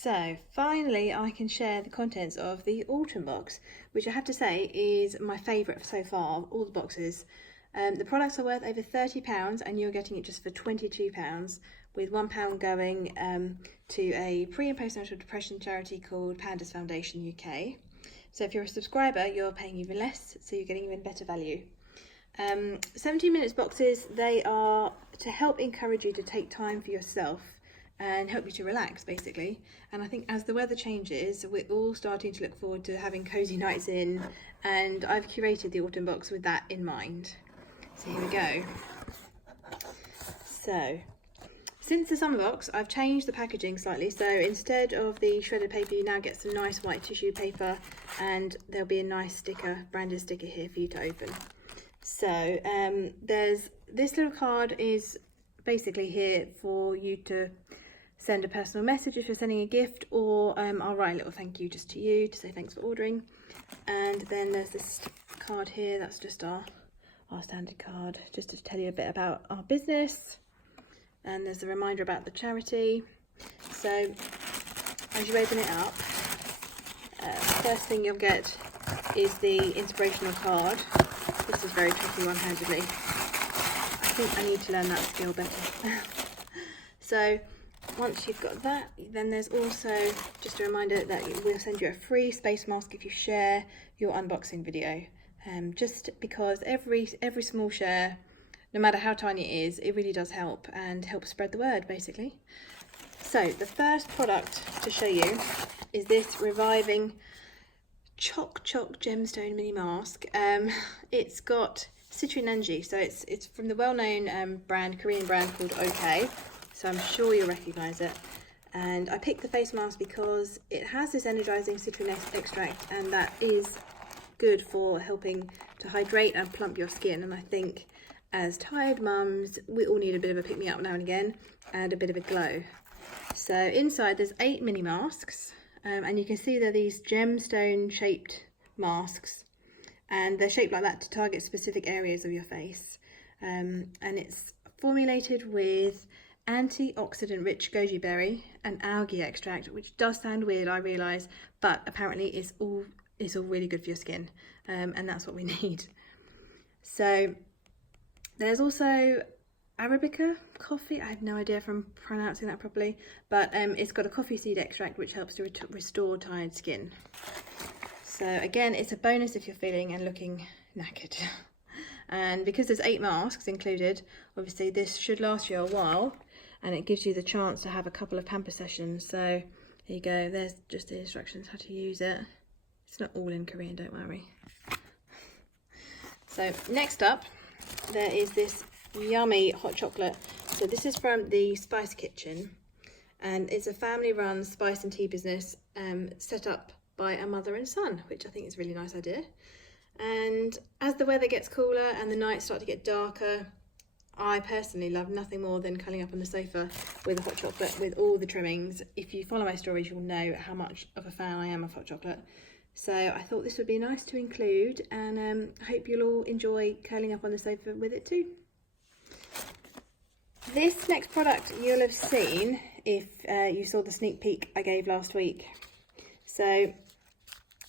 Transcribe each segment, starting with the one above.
So finally I can share the contents of the autumn box, which I have to say is my favourite so far of all the boxes. The products are worth over £30 and you're getting it just for £22, with £1 going to a pre and postnatal depression charity called PANDAS Foundation UK. So if you're a subscriber, you're paying even less, so you're getting even better value. 17 minutes boxes, they are to help encourage you to take time for yourself and help you to relax, basically. And I think as the weather changes, we're all starting to look forward to having cosy nights in, and I've curated the autumn box with that in mind. So here we go. So since the summer box, I've changed the packaging slightly. So instead of the shredded paper, you now get some nice white tissue paper, and there'll be a nice sticker, branded sticker here for you to open. So there's this little card is basically here for you to send a personal message if you're sending a gift, or I'll write a little thank you just to you to say thanks for ordering. And then there's this card here, that's just our standard card, just to tell you a bit about our business. And there's a reminder about the charity. So as you open it up, first thing you'll get is the inspirational card. This is very tricky one-handedly. I think I need to learn that skill better. So once you've got that, then there's also just a reminder that we'll send you a free space mask if you share your unboxing video. Just because every small share, no matter how tiny it is, it really does help and help spread the word, basically. So the first product to show you is this reviving Choc gemstone mini mask. It's got citrine energy, so it's from the well-known Korean brand called OK, so I'm sure you'll recognise it. And I picked the face mask because it has this energizing citrine extract, and that is good for helping to hydrate and plump your skin. And I think as tired mums, we all need a bit of a pick-me-up now and again, and a bit of a glow. So inside there's 8 mini masks. And you can see they're these gemstone shaped masks, and they're shaped like that to target specific areas of your face. And it's formulated with antioxidant rich goji berry and algae extract, which does sound weird, I realise, but apparently it's all really good for your skin, and that's what we need. So there's also Arabica coffee. I have no idea if I'm pronouncing that properly, but it's got a coffee seed extract which helps to restore tired skin. So again, it's a bonus if you're feeling and looking knackered. And because there's 8 masks included, obviously this should last you a while, and it gives you the chance to have a couple of pamper sessions. So here you go, there's just the instructions how to use it. It's not all in Korean, don't worry. So next up, there is this yummy hot chocolate. So this is from the Spice Kitchen, and it's a family-run spice and tea business set up by a mother and son, which I think is a really nice idea. And as the weather gets cooler and the nights start to get darker, I personally love nothing more than curling up on the sofa with a hot chocolate with all the trimmings. If you follow my stories, you'll know how much of a fan I am of hot chocolate. So I thought this would be nice to include, and I hope you'll all enjoy curling up on the sofa with it too. This next product you'll have seen if you saw the sneak peek I gave last week. So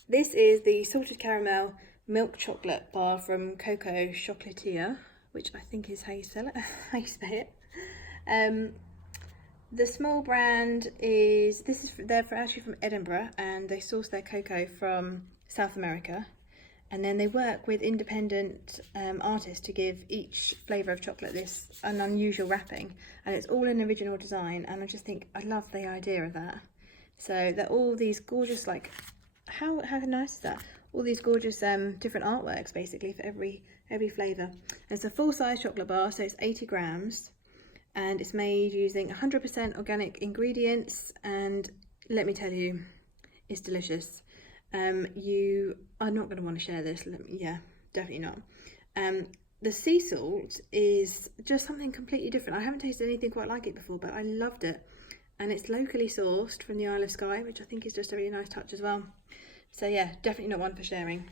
this is the salted caramel milk chocolate bar from Coco Chocolatier, which I think is how you sell it, how you say it. The small brand is, they're actually from Edinburgh, and they source their cocoa from South America. And then they work with independent artists to give each flavour of chocolate an unusual wrapping, and it's all an original design, and I just think I love the idea of that. So they're all these gorgeous, like, how nice is that? All these gorgeous different artworks basically for every flavour. It's a full-size chocolate bar, so it's 80 grams, and it's made using 100% organic ingredients, and let me tell you, it's delicious. You are not going to want to share this. Yeah, definitely not. The sea salt is just something completely different. I haven't tasted anything quite like it before, but I loved it. And it's locally sourced from the Isle of Skye, which I think is just a really nice touch as well. So yeah, definitely not one for sharing.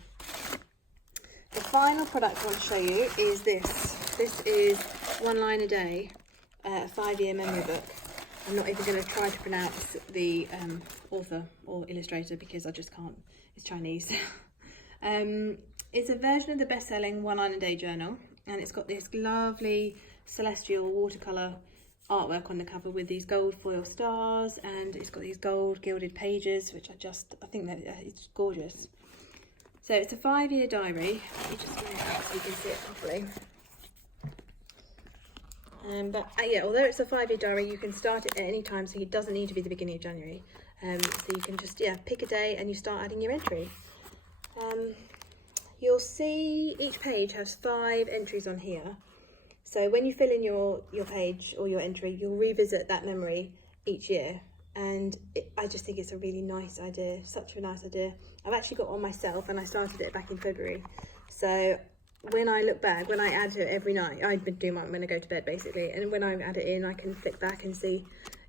The final product I want to show you is this. This is 1 Line a Day, a 5-year memory book. I'm not even going to try to pronounce the author or illustrator because I just can't. It's Chinese. It's a version of the best-selling 1 Iron a Day journal, and it's got this lovely celestial watercolour artwork on the cover with these gold foil stars, and it's got these gold gilded pages, which I think that it's gorgeous. So it's a 5-year diary. Let me just get it out so you can see it properly. Yeah, although it's a 5-year diary, you can start it at any time, so it doesn't need to be the beginning of January. So you can just pick a day and you start adding your entry. You'll see each page has 5 entries on here. So when you fill in your page or your entry, you'll revisit that memory each year. And I just think it's a really nice idea, such a nice idea. I've actually got one myself, and I started it back in February. So when I look back, when I add it every night, I've been doing mine when I go to bed basically, and when I add it in, I can flick back and see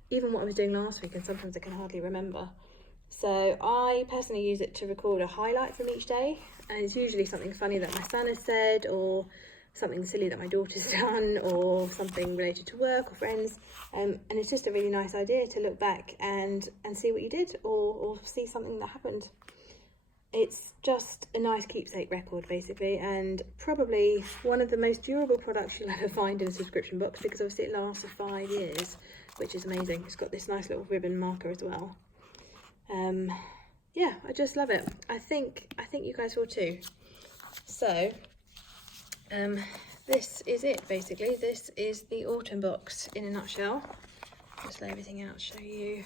even what I was doing last week, and sometimes I can hardly remember. So I personally use it to record a highlight from each day, and it's usually something funny that my son has said, or something silly that my daughter's done, or something related to work or friends, and it's just a really nice idea to look back and see what you did, or see something that happened. It's just a nice keepsake record basically, and probably one of the most durable products you'll ever find in a subscription box, because obviously it lasts for 5 years, which is amazing. It's got this nice little ribbon marker as well. Yeah, I just love it. I think you guys will too. So this is it basically. This is the autumn box in a nutshell. Just lay everything out, show you.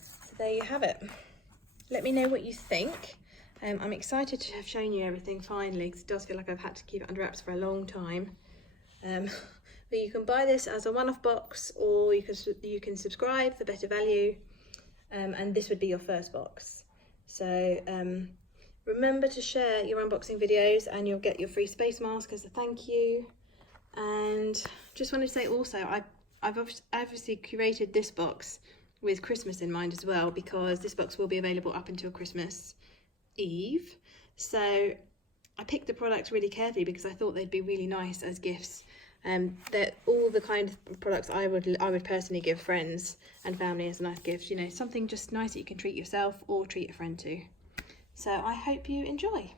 So there you have it. Let me know what you think. I'm excited to have shown you everything finally, because it does feel like I've had to keep it under wraps for a long time. But you can buy this as a one-off box, or you can subscribe for better value, and this would be your first box. So remember to share your unboxing videos, and you'll get your free space mask as a thank you. And just wanted to say also, I've obviously curated this box with Christmas in mind as well, because this box will be available up until Christmas Eve. So I picked the products really carefully because I thought they'd be really nice as gifts. They're all the kind of products I would personally give friends and family as a nice gift. You know, something just nice that you can treat yourself or treat a friend to. So I hope you enjoy.